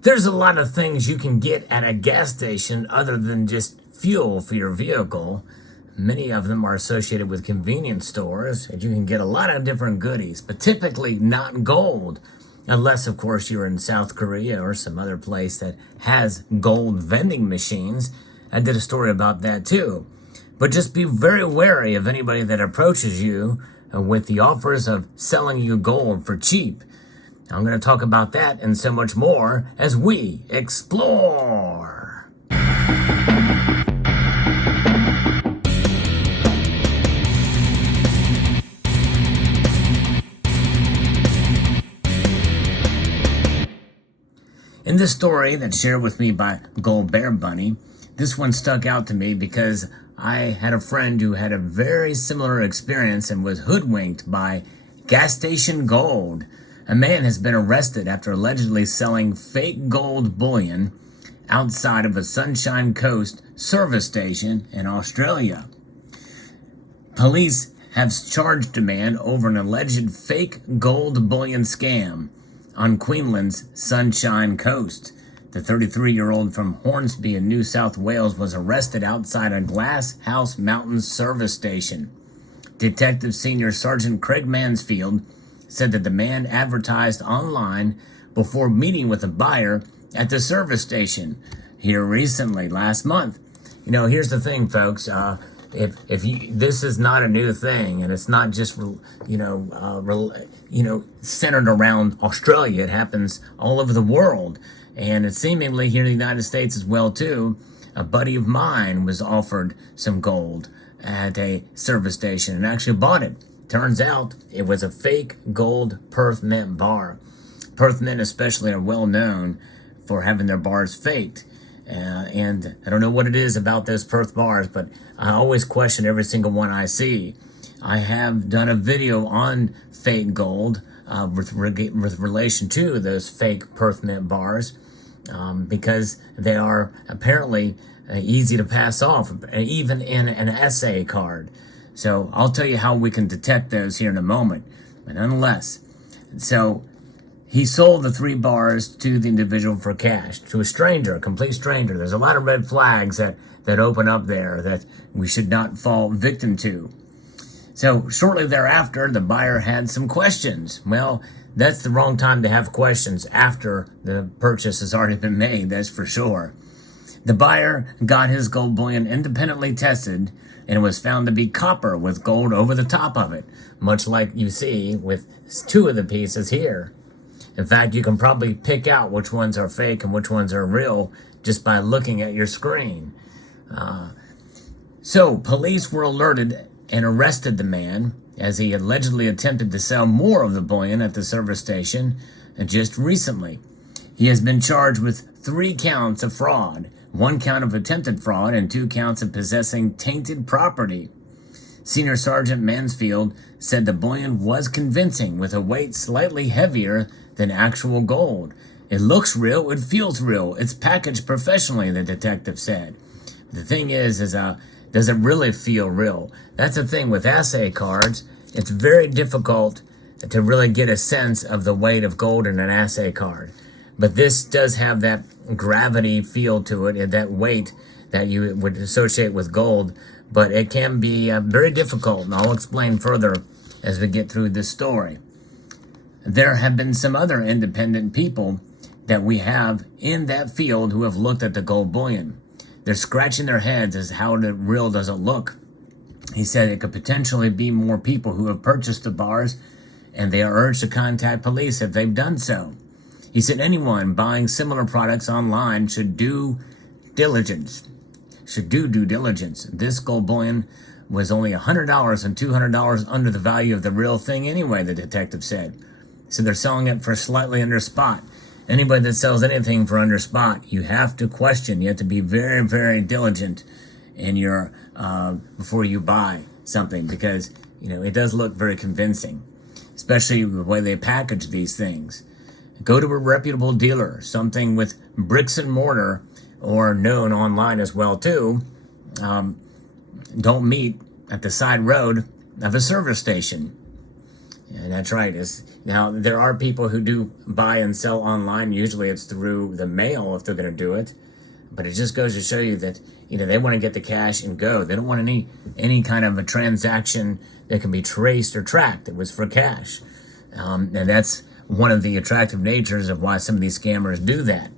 There's a lot of things you can get at a gas station other than just fuel for your vehicle. Many of them are associated with convenience stores, and you can get a lot of different goodies, but typically not gold. Unless, of course, you're in South Korea or some other place that has gold vending machines. I did a story about that too. But just be very wary of anybody that approaches you with the offers of selling you gold for cheap. I'm going to talk about that and so much more as we explore. In this story that's shared with me by Gold Bear Bunny, this one stuck out to me because I had a friend who had a very similar experience and was hoodwinked by gas station gold. A man has been arrested after allegedly selling fake gold bullion outside of a Sunshine Coast service station in Australia. Police have charged a man over an alleged fake gold bullion scam on Queensland's Sunshine Coast. The 33-year-old from Hornsby in New South Wales was arrested outside a Glass House Mountains service station. Detective Senior Sergeant Craig Mansfield said that the man advertised online before meeting with a buyer at the service station here recently, last month. Here's the thing, folks. If you, this is not a new thing, and it's not just centered around Australia. It happens all over the world, and it's seemingly here in the United States as well too. A buddy of mine was offered some gold at a service station and actually bought it. Turns out it was a fake gold Perth Mint bar. Perth Mint especially are well known for having their bars faked. And I don't know what it is about those Perth bars, but I always question every single one I see. I have done a video on fake gold with relation to those fake Perth Mint bars because they are apparently easy to pass off, even in an essay card. So I'll tell you how we can detect those here in a moment. But nonetheless, so he sold the 3 bars to the individual for cash, to a stranger, a complete stranger. There's a lot of red flags that open up there that we should not fall victim to. So shortly thereafter, the buyer had some questions. Well, that's the wrong time to have questions after the purchase has already been made, that's for sure. The buyer got his gold bullion independently tested, and it was found to be copper with gold over the top of it, much like you see with 2 of the pieces here. In fact, you can probably pick out which ones are fake and which ones are real just by looking at your screen. So police were alerted and arrested the man as he allegedly attempted to sell more of the bullion at the service station just recently. He has been charged with 3 counts of fraud, 1 count of attempted fraud, and 2 counts of possessing tainted property. Senior Sergeant Mansfield said the bullion was convincing, with a weight slightly heavier than actual gold. It looks real, it feels real, it's packaged professionally, the detective said. The thing is does it really feel real? That's the thing with assay cards. It's very difficult to really get a sense of the weight of gold in an assay card. But this does have that gravity feel to it, and that weight that you would associate with gold. But it can be very difficult, and I'll explain further as we get through this story. There have been some other independent people that we have in that field who have looked at the gold bullion. They're scratching their heads as how real does it look. He said it could potentially be more people who have purchased the bars, and they are urged to contact police if they've done so. He said anyone buying similar products online should do due diligence. This gold bullion was only $100 and $200 under the value of the real thing anyway, the detective said. So they're selling it for slightly under spot. Anybody that sells anything for under spot, you have to question. You have to be very, very diligent in your before you buy something, because it does look very convincing, especially the way they package these things. Go to a reputable dealer, something with bricks and mortar, or known online as well too. Don't meet at the side road of a service station. And that's right. Now, there are people who do buy and sell online. Usually it's through the mail if they're going to do it. But it just goes to show you that, they want to get the cash and go. They don't want any kind of a transaction that can be traced or tracked. It was for cash. And that's one of the attractive natures of why some of these scammers do that.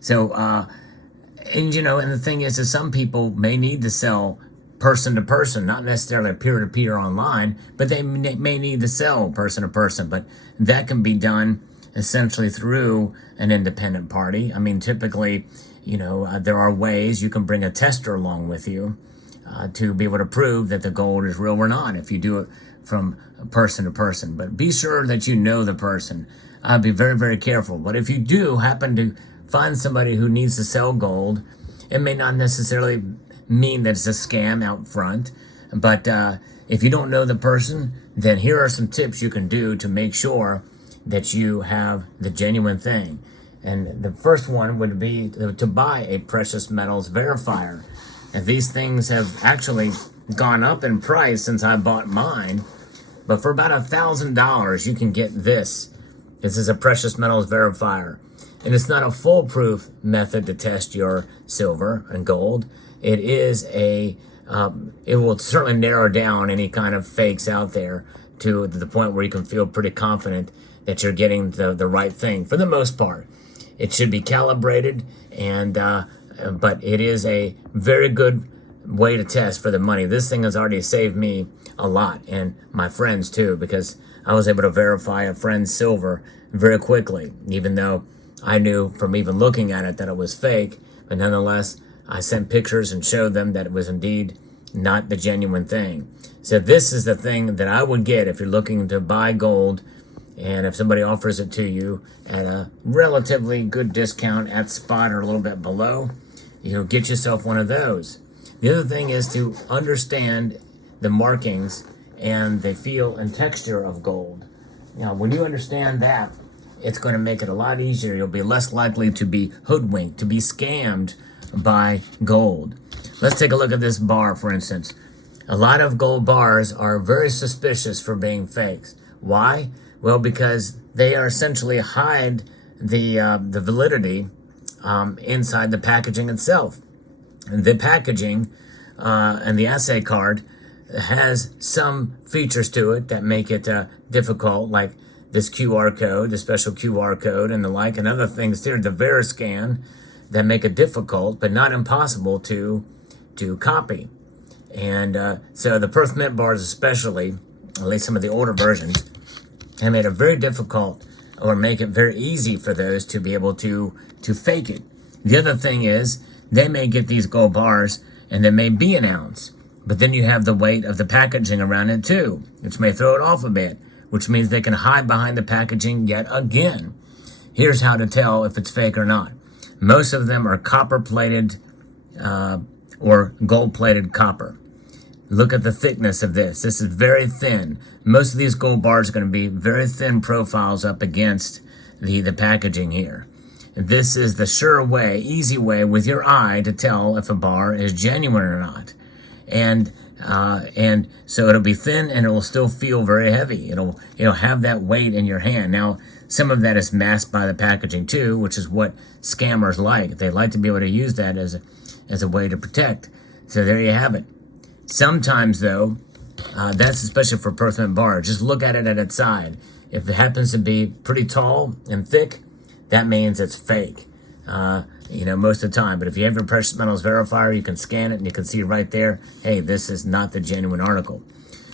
So, and the thing is that some people may need to sell person to person, not necessarily peer to peer online, but they may need to sell person to person. But that can be done essentially through an independent party. I mean, typically, there are ways you can bring a tester along with you to be able to prove that the gold is real or not if you do it from person to person. But be sure that you know the person. Be very, very careful. But if you do happen to find somebody who needs to sell gold, it may not necessarily mean that it's a scam out front. But if you don't know the person, then here are some tips you can do to make sure that you have the genuine thing. And the first one would be to buy a precious metals verifier. And these things have actually gone up in price since I bought mine. But for about $1,000, you can get this. This is a precious metals verifier. And it's not a foolproof method to test your silver and gold. It is it will certainly narrow down any kind of fakes out there to the point where you can feel pretty confident that you're getting the right thing for the most part. It should be calibrated, but it is a very good way to test for the money. This thing has already saved me a lot, and my friends too, because I was able to verify a friend's silver very quickly, even though I knew from even looking at it that it was fake. But nonetheless, I sent pictures and showed them that it was indeed not the genuine thing. So this is the thing that I would get if you're looking to buy gold. And if somebody offers it to you at a relatively good discount at spot or a little bit below, get yourself one of those. The other thing is to understand the markings and the feel and texture of gold. Now, when you understand that, it's going to make it a lot easier. You'll be less likely to be hoodwinked, to be scammed by gold. Let's take a look at this bar, for instance. A lot of gold bars are very suspicious for being fakes. Why? Well, because they are essentially hide the validity inside the packaging itself. And the packaging and the assay card has some features to it that make it difficult, like this QR code, the special QR code and the like, and other things there, the Veriscan, that make it difficult but not impossible to copy. And so the Perth Mint bars especially, at least some of the older versions, have made it very difficult or make it very easy for those to be able to fake it. The other thing is they may get these gold bars and there may be an ounce, but then you have the weight of the packaging around it too, which may throw it off a bit, which means they can hide behind the packaging yet again. Here's how to tell if it's fake or not. Most of them are copper-plated or gold-plated copper. Look at the thickness of this. This is very thin. Most of these gold bars are going to be very thin profiles up against the packaging here. This is the sure way, easy way with your eye to tell if a bar is genuine or not. And so it'll be thin and it will still feel very heavy. It'll have that weight in your hand. Now, some of that is masked by the packaging too, which is what scammers like. They like to be able to use that as a way to protect. So there you have it. Sometimes, though, that's especially for Perth Mint bar. Just look at it at its side. If it happens to be pretty tall and thick, that means it's fake, most of the time. But if you have your precious metals verifier, you can scan it and you can see right there, hey, this is not the genuine article.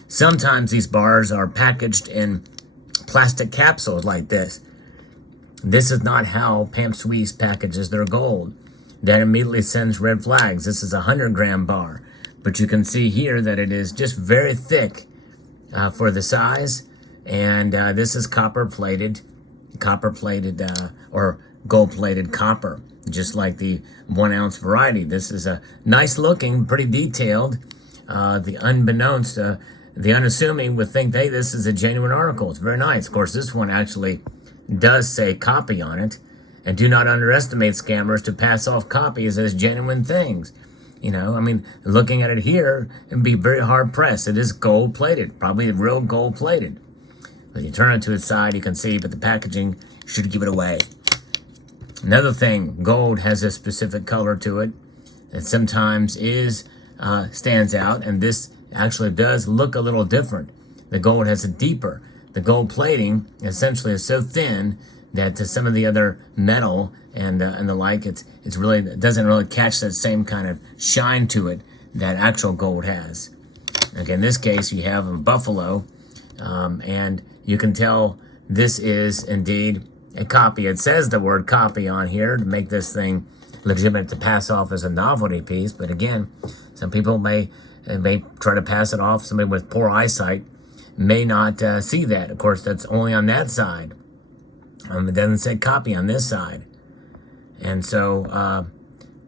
Sometimes these bars are packaged in plastic capsules like this. This is not how Pamp Suisse packages their gold. That immediately sends red flags. This is a 100-gram bar. But you can see here that it is just very thick for the size. And this is copper-plated or gold-plated copper, just like the 1-ounce variety. This is a nice-looking, pretty detailed. The unbeknownst, the unassuming would think, hey, this is a genuine article. It's very nice. Of course, this one actually does say copy on it. And do not underestimate scammers to pass off copies as genuine things. Looking at it here, it'd be very hard pressed. It is gold plated, probably real gold plated. When you turn it to its side, you can see, but the packaging should give it away. Another thing, gold has a specific color to it that sometimes stands out, and this actually does look a little different. The gold has a deeper. The gold plating essentially is so thin that to some of the other metal and the like, it doesn't really catch that same kind of shine to it that actual gold has. Okay, in this case, you have a buffalo, and you can tell this is indeed a copy. It says the word copy on here to make this thing legitimate to pass off as a novelty piece. But again, some people may try to pass it off. Somebody with poor eyesight may not see that. Of course, that's only on that side. It doesn't say copy on this side. And so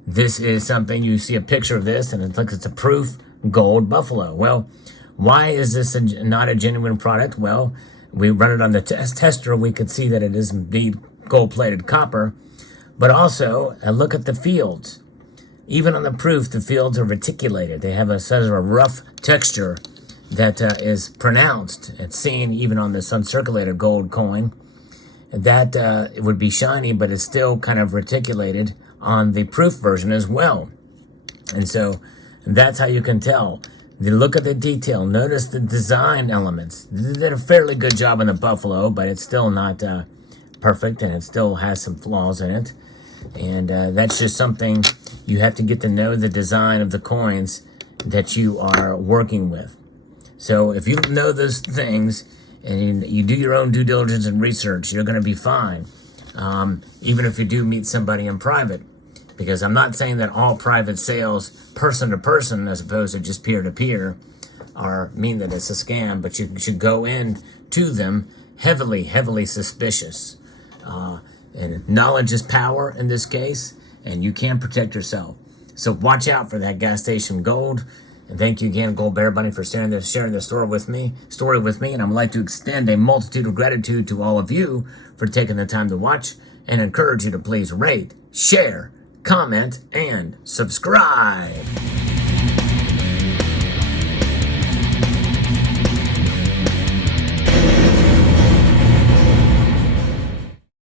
this is something, you see a picture of this, and it looks, it's a proof gold buffalo. Well, why is this not a genuine product? Well, we run it on the tester. We could see that it is indeed gold-plated copper. But also, look at the fields. Even on the proof, the fields are reticulated. They have a rough texture that is pronounced. It's seen even on this uncirculated gold coin. That it would be shiny, but it's still kind of reticulated on the proof version as well. And so that's how you can tell. You look at the detail. Notice the design elements. They did a fairly good job on the buffalo, but it's still not perfect, and it still has some flaws in it. And that's just something you have to get to know the design of the coins that you are working with. So if you know those things and you do your own due diligence and research, you're going to be fine. Even if you do meet somebody in private. Because I'm not saying that all private sales, person to person, as opposed to just peer to peer, mean that it's a scam. But you should go in to them heavily suspicious. And knowledge is power in this case, and you can protect yourself. So watch out for that gas station gold. And thank you again, Gold Bear Bunny, for sharing this story with me. And I'd like to extend a multitude of gratitude to all of you for taking the time to watch, and encourage you to please rate, share, comment, and subscribe.